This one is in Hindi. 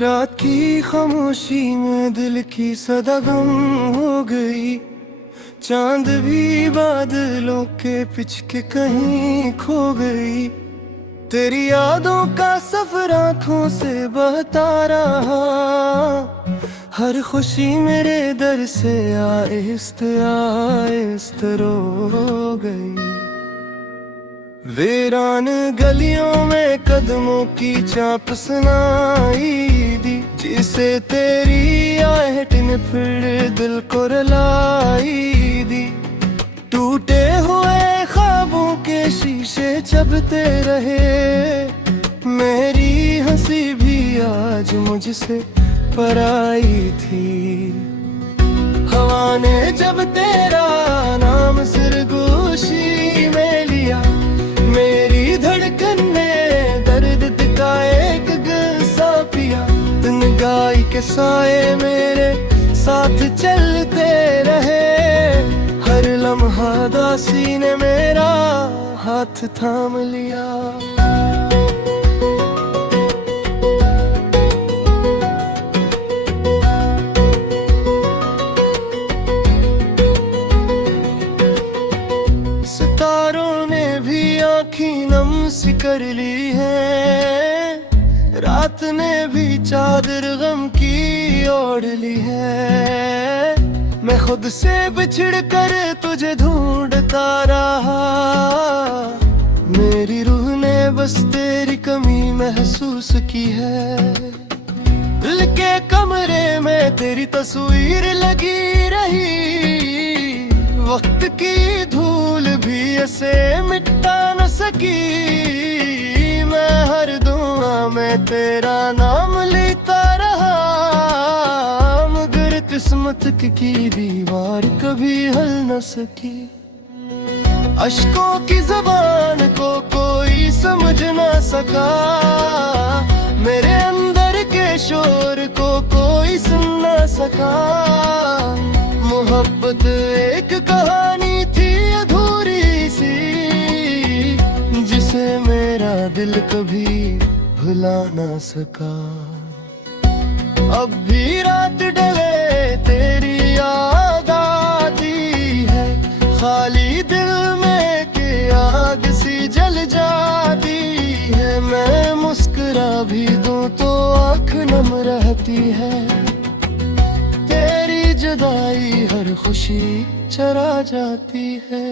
रात की खामोशी में दिल की सदा गम हो गई। चांद भी बादलों के पिच के कहीं खो गई। तेरी यादों का सफर आंखों से बहता रहा। हर खुशी मेरे दर से आहिस्ते आहिस्ते रो गई। वीरान गलियों में कदमों की चाप सुनाई दी, जिसे तेरी आहट ने फिर दिल को रुलाई दी। टूटे हुए ख्वाबों के शीशे जबते रहे, मेरी हंसी भी आज मुझसे पराई थी। हवा ने जब तेरा नाम सिरगोशी में लिया, मेरी धड़कन ने दर्द का एक गस्सा पिया। तन्हाई के साए मेरे साथ चलते रहे, हर लम्हा दासी ने मेरा हाथ थाम लिया। सितारों ने भी आँखी नम सी कर ली है, रात ने भी चादर गम की ओढ़ ली है। मैं खुद से बिछड़ कर तुझे ढूंढता रहा, मेरी रूह ने बस तेरी कमी महसूस की है। दिल के कमरे में तेरी तस्वीर लगी रही, वक्त की धूल भी ऐसे मिटा न सकी। मैं हर दुआ में तेरा नाम लेता रहा, मगर किस्मत की दीवार कभी हल न सकी। अश्कों की ज़बान को कोई समझ न सका, मेरे अंदर के शोर को कोई सुन न सका। मोहब्बत एक कहानी थी अधूरी सी, जिसे मेरा दिल कभी भुला ना सका। अब भी रात ढले तेरी याद आती है, खाली दिल में के आग सी जल जाती है। मैं मुस्कुरा भी दूं तो आँख नम रहती है, तेरी जुदाई हर खुशी चरा जाती है।